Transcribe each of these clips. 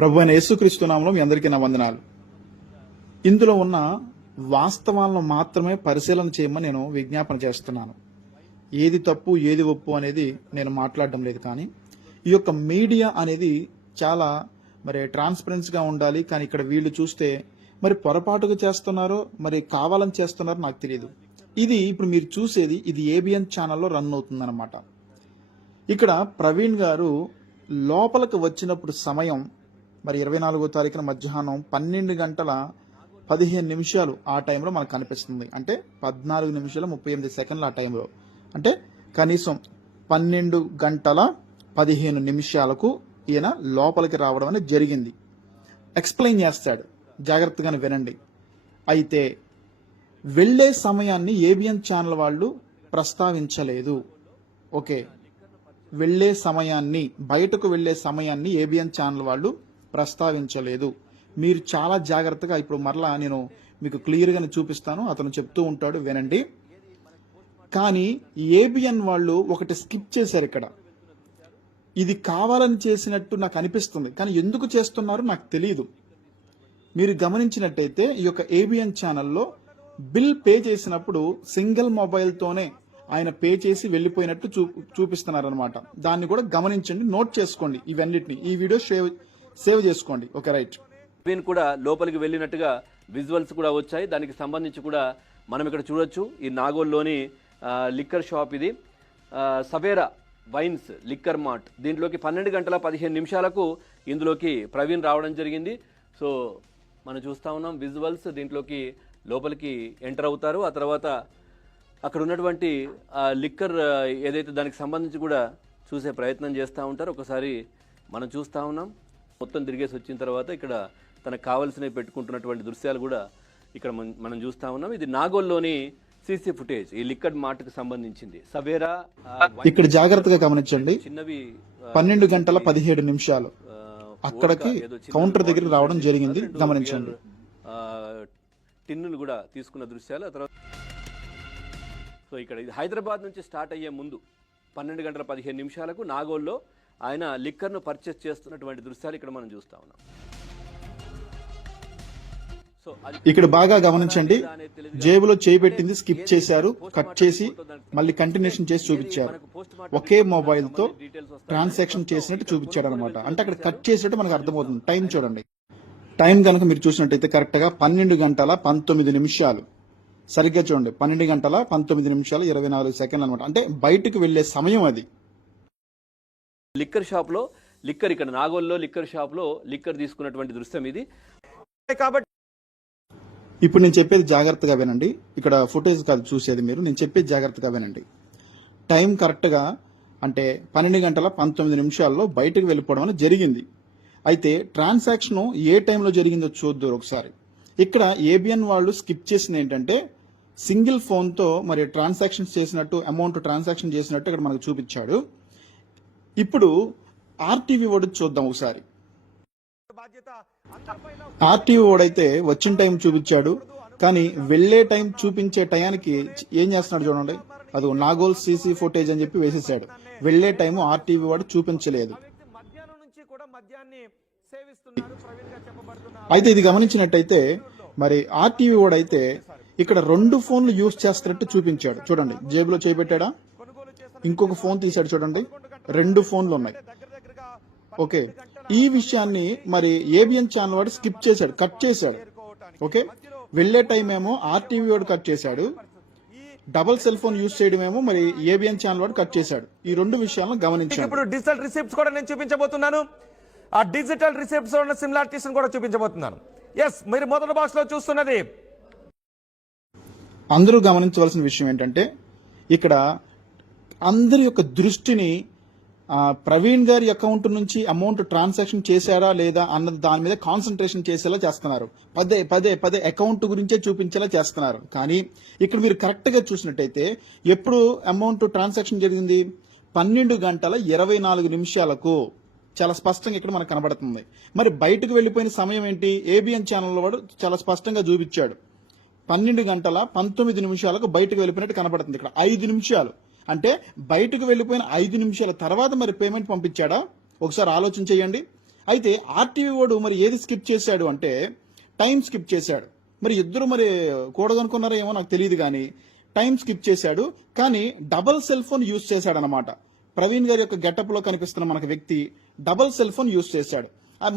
ప్రభువైన యేసుక్రీస్తు నామములో మీ అందరికీ నా వందనాలు. ఇందులో ఉన్న వాస్తవాలను మాత్రమే పరిశీలన చేయమని నేను విజ్ఞాపన చేస్తున్నాను. ఏది తప్పు ఏది ఒప్పు అనేది నేను మాట్లాడడం లేదు. కానీ ఈ యొక్క మీడియా అనేది చాలా ట్రాన్స్పరెన్స్గా ఉండాలి. కానీ ఇక్కడ వీళ్ళు చూస్తే పొరపాటుగా చేస్తున్నారో కావాలని చేస్తున్నారో నాకు తెలియదు. ఇది ఇప్పుడు మీరు చూసేది ఇది ఏబిఎన్ ఛానల్లో రన్ అవుతుందన్నమాట. ఇక్కడ ప్రవీణ్ గారు లోపలికి వచ్చినప్పుడు సమయం 24వ తారీఖున మధ్యాహ్నం 12 గంటల 15 నిమిషాలు ఆ టైంలో మనకు కనిపిస్తుంది. అంటే 14 నిమిషాల 38 సెకండ్లు ఆ టైంలో. అంటే కనీసం 12 గంటల 15 నిమిషాలకు ఈయన లోపలికి రావడం అనేది జరిగింది. ఎక్స్ప్లెయిన్ చేస్తాడు, జాగ్రత్తగానే వినండి. అయితే వెళ్లే సమయాన్ని ఏబిఎన్ ఛానల్ వాళ్ళు ప్రస్తావించలేదు. ఓకే, వెళ్లే సమయాన్ని, బయటకు వెళ్లే సమయాన్ని ఏబిఎన్ ఛానల్ వాళ్ళు ప్రస్తావించలేదు. మీరు చాలా జాగ్రత్తగా ఇప్పుడు మరలా నేను మీకు క్లియర్గానే చూపిస్తాను. అతను చెప్తూ ఉంటాడు, వినండి. కానీ ఏబిఎన్ వాళ్ళు ఒకటి స్కిప్ చేశారు. ఇక్కడ ఇది కావాలని చేసినట్టు నాకు అనిపిస్తుంది, కానీ ఎందుకు చేస్తున్నారో నాకు తెలియదు. మీరు గమనించినట్టయితే ఈ యొక్క ఏబిఎన్ ఛానల్లో బిల్ పే చేసినప్పుడు సింగిల్ మొబైల్తోనే ఆయన పే చేసి వెళ్ళిపోయినట్టు చూపిస్తున్నారనమాట. దాన్ని కూడా గమనించండి, నోట్ చేసుకోండి. ఇవన్నిటిని ఈ వీడియో సేవ్ చేసుకోండి. Okay, right. ప్రవీణ్ కూడా లోపలికి వెళ్ళినట్టుగా విజువల్స్ కూడా వచ్చాయి. దానికి సంబంధించి కూడా మనం ఇక్కడ చూడొచ్చు. ఈ నాగోల్లోని లిక్కర్ షాప్ ఇది, సవేరా వైన్స్ లిక్కర్ మార్ట్. దీంట్లోకి 12 గంటల 15 నిమిషాలకు ఇందులోకి ప్రవీణ్ రావడం జరిగింది. సో మనం చూస్తూ ఉన్నాం విజువల్స్. దీంట్లోకి లోపలికి ఎంటర్ అవుతారు. ఆ తర్వాత అక్కడ ఉన్నటువంటి లిక్కర్ ఏదైతే దానికి సంబంధించి కూడా చూసే ప్రయత్నం చేస్తూ ఉంటారు. ఒకసారి మనం చూస్తూ ఉన్నాం. మొత్తం తిరిగేసి వచ్చిన తర్వాత ఇక్కడ తనకు కావాల్సినవి పెట్టుకుంటున్నటువంటి దృశ్యాలు కూడా ఇక్కడ మనం చూస్తూ ఉన్నాం. ఇది నాగోల్లోని సీసీ ఫుటేజ్, ఈ లిక్కర్ మార్ట్కి సంబంధించింది. సవేరా ఇక్కడ జాగ్రత్తగా గమనించండి. చిన్నవి 12 గంటల 17 నిమిషాలు అక్కడికి కౌంటర్ దగ్గర రావడం జరిగింది. గమనించండి. టిన్నులు కూడా తీసుకున్న దృశ్యాలు. ఆ తర్వాత సో ఇక్కడ ఇది హైదరాబాద్ నుంచి స్టార్ట్ అయ్యే ముందు 12 గంటల 15 నిమిషాలకు నాగోల్లో ఆయన లిక్కర్ను పర్చేస్ చేస్తున్నటువంటి దృశ్యాలు ఇక్కడ మనం చూస్తా ఉన్నాం. సో ఇక్కడ బాగా గమనించండి. జేబులో చేయబెట్టింది స్కిప్ చేశారు, కట్ చేసి మళ్ళీ కంటిన్యూషన్ చేసి చూపించారు. ఒకే మొబైల్ తో ట్రాన్సాక్షన్ చేసినట్టు చూపించాడు అనమాట. అంటే అక్కడ కట్ చేసినట్టు మనకు అర్థమవుతుంది. టైం చూడండి. టైం కనుక మీరు చూసినట్టయితే కరెక్ట్ గా 12 గంటల 19 నిమిషాలు. సరిగ్గా చూడండి, 12 గంటల 19 నిమిషాలు 24 సెకండ్లు అనమాట. అంటే బయటకు వెళ్లే సమయం అది. లిక్కర్ షాప్ లో లిక్కర్, ఇక్కడ నాగోల్లో లిక్కర్ షాప్ లో లిక్కర్ తీసుకున్నటువంటి దృశ్యం ఇది. కాబట్టి ఇప్పుడు నేను చెప్పేది జాగ్రత్తగా వినండి. ఇక్కడ ఫుటేజ్ కాదు చూసేది మీరు, నేను చెప్పేది జాగ్రత్తగా వినండి. టైం కరెక్ట్ గా అంటే 12 గంటల 19 నిమిషాల్లో బయటకు వెళ్ళిపోవడం అనేది జరిగింది. అయితే ట్రాన్సాక్షన్ ఏ టైంలో జరిగిందో చూద్దాం ఒకసారి. ఇక్కడ ఏబిఎన్ వాళ్ళు స్కిప్ చేసింది ఏంటంటే సింగిల్ ఫోన్ తో ట్రాన్సాక్షన్ చేసినట్టు, అమౌంట్ ట్రాన్సాక్షన్ చేసినట్టు ఇక్కడ మనకు చూపించాడు. ఇప్పుడు ఆర్టీవీ వాడు చూద్దాం ఒకసారి. ఆర్టీవీ వాడైతే వచ్చిన టైం చూపించాడు, కానీ వెళ్లే టైం చూపించే టయానికి ఏం చేస్తున్నాడు చూడండి. అది నాగోల్ సీసీ ఫుటేజ్ అని చెప్పి వేసేసాడు. వెళ్లే టైం ఆర్టీవీ వాడు చూపించలేదు. అయితే ఇది గమనించినట్టయితే ఆర్టీవీ వాడైతే ఇక్కడ 2 ఫోన్లు యూజ్ చేస్తున్నట్టు చూపించాడు. చూడండి, జేబులో చేపెట్టాడా, ఇంకొక ఫోన్ తీశాడు. చూడండి, 2 ఫోన్లు ఉన్నాయి. ఓకే, ఈ విషయాన్ని ఏబిఎన్ ఛానల్ వాడు స్కిప్ చేశాడు, కట్ చేశాడు. ఓకే, వెళ్లే టైం ఏమో ఆర్టీవీ వాడు కట్ చేశాడు, డబుల్ సెల్ ఫోన్ యూజ్ చేయడం ఏమో ఏబిఎన్ ఛానల్ వాడు కట్ చేశాడు. ఈ 2 విషయాలను గమనించాడు. ఇప్పుడు డిజిటల్ రిసిప్ట్స్ కూడా నేను చూపించబోతున్నాను. ఆ డిజిటల్ రిసిప్ట్స్ ఉన్న సిమిలారిటీస్ కూడా చూపించబోతున్నాను. ఎస్, మీరు మొదటి బాక్స్ లో చూస్తున్నది. అందరూ గమనించవలసిన విషయం ఏంటంటే ఇక్కడ అందరి యొక్క దృష్టిని ప్రవీణ్ గారి అకౌంట్ నుంచి అమౌంట్ ట్రాన్సాక్షన్ చేశారా లేదా అన్నది దాని మీద కాన్సన్ట్రేషన్ చేసేలా చేస్తున్నారు. పదే అకౌంట్ గురించే చూపించేలా చేస్తున్నారు. కానీ ఇక్కడ మీరు కరెక్ట్ గా చూసినట్టయితే ఎప్పుడు అమౌంట్ ట్రాన్సాక్షన్ జరిగింది? 12 గంటల 24 నిమిషాలకు. చాలా స్పష్టంగా ఇక్కడ మనకు కనబడుతుంది. బయటకు వెళ్లిపోయిన సమయం ఏంటి? ఏబిఎన్ ఛానల్ వాడు చాలా స్పష్టంగా చూపించాడు. 12 గంటల 19 నిమిషాలకు బయటకు వెళ్ళిపోయినట్టు కనబడుతుంది. ఇక్కడ 5 నిమిషాలు అంటే బయటకు వెళ్ళిపోయిన 5 నిమిషాల తర్వాత పేమెంట్ పంపించాడా? ఒకసారి ఆలోచన చేయండి. అయితే ఆర్టీవీ వాడు మరి ఏది స్కిప్ చేశాడు అంటే టైం స్కిప్ చేశాడు. మరి ఇద్దరు మరి కూడదనుకున్నారో ఏమో నాకు తెలియదు, కానీ టైం స్కిప్ చేశాడు. కానీ డబల్ సెల్ ఫోన్ యూజ్ చేశాడు అనమాట. ప్రవీణ్ గారి యొక్క గెటప్ లో కనిపిస్తున్న మనకు వ్యక్తి డబల్ సెల్ ఫోన్ యూజ్ చేశాడు.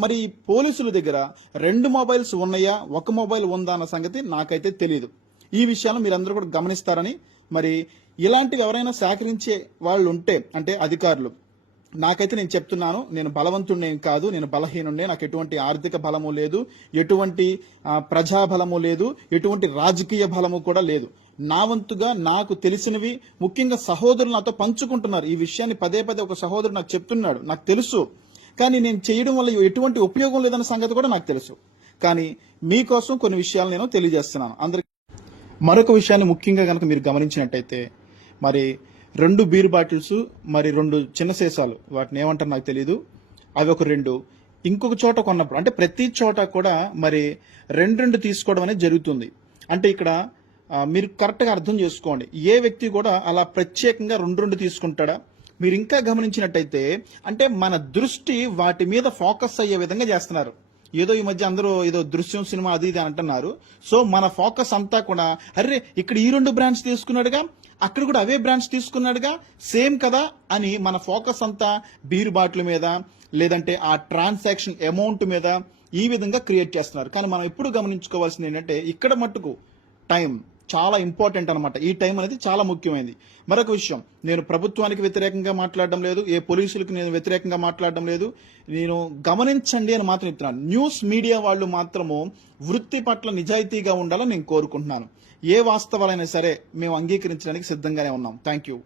మరి పోలీసుల దగ్గర 2 మొబైల్స్ ఉన్నాయా, ఒక మొబైల్ ఉందా అన్న సంగతి నాకైతే తెలియదు. ఈ విషయాలు మీరందరూ కూడా గమనిస్తారని, మరి ఇలాంటివి ఎవరైనా సేకరించే వాళ్ళు ఉంటే అంటే అధికారులు, నాకైతే నేను చెప్తున్నాను, నేను బలవంతుడినేం కాదు, నేను బలహీనుండే, నాకు ఎటువంటి ఆర్థిక బలము లేదు, ఎటువంటి ప్రజాబలము లేదు, ఎటువంటి రాజకీయ బలము కూడా లేదు. నా వంతుగా నాకు తెలిసినవి, ముఖ్యంగా సహోదరులు నాతో పంచుకుంటున్నారు ఈ విషయాన్ని. పదే పదే ఒక సహోదరుడు నాకు చెప్తున్నాడు, నాకు తెలుసు, కానీ నేను చేయడం వల్ల ఎటువంటి ఉపయోగం లేదన్న సంగతి కూడా నాకు తెలుసు. కానీ మీకోసం కొన్ని విషయాలు నేను తెలియజేస్తున్నాను అందరికీ. మరొక విషయాన్ని ముఖ్యంగా కనుక మీరు గమనించినట్టయితే, మరి 2 బీర్ బాటిల్స్, మరి 2 చిన్న సీసాలు, వాటిని ఏమంటారు నాకు తెలియదు, అవి ఒక 2 ఇంకొక చోట కొన్నప్పుడు, అంటే ప్రతి చోట కూడా మరి 2 తీసుకోవడం అనేది జరుగుతుంది. అంటే ఇక్కడ మీరు కరెక్ట్గా అర్థం చేసుకోండి, ఏ వ్యక్తి కూడా అలా ప్రత్యేకంగా 2 తీసుకుంటాడా? మీరు ఇంకా గమనించినట్టయితే అంటే మన దృష్టి వాటి మీద ఫోకస్ అయ్యే విధంగా చేస్తున్నారు. ఏదో ఈ మధ్య అందరూ ఏదో దృశ్యం సినిమా అది ఇది అంటున్నారు. సో మన ఫోకస్ అంతా కూడా, అరే ఇక్కడ ఈ 2 బ్రాండ్స్ తీసుకున్నాడుగా, అక్కడ కూడా అవే బ్రాండ్స్ తీసుకున్నాడుగా, సేమ్ కదా అని మన ఫోకస్ అంతా బీర్ బాటిల్ మీద, లేదంటే ఆ ట్రాన్సాక్షన్ అమౌంట్ మీద ఈ విధంగా క్రియేట్ చేస్తున్నారు. కానీ మనం ఎప్పుడు గమనించుకోవాల్సింది ఏంటంటే, ఇక్కడ మట్టుకు టైం చాలా ఇంపార్టెంట్ అనమాట. ఈ టైం అనేది చాలా ముఖ్యమైనది. మరొక విషయం, నేను ప్రభుత్వానికి వ్యతిరేకంగా మాట్లాడడం లేదు, ఏ పోలీసులకు నేను వ్యతిరేకంగా మాట్లాడడం లేదు. నేను గమనించండి అని మాత్రం చెప్తున్నాను. న్యూస్ మీడియా వాళ్ళు మాత్రము వృత్తి పట్ల నిజాయితీగా ఉండాలని నేను కోరుకుంటున్నాను. ఏ వాస్తవాలైనా సరే మేము అంగీకరించడానికి సిద్ధంగానే ఉన్నాం. Thank you.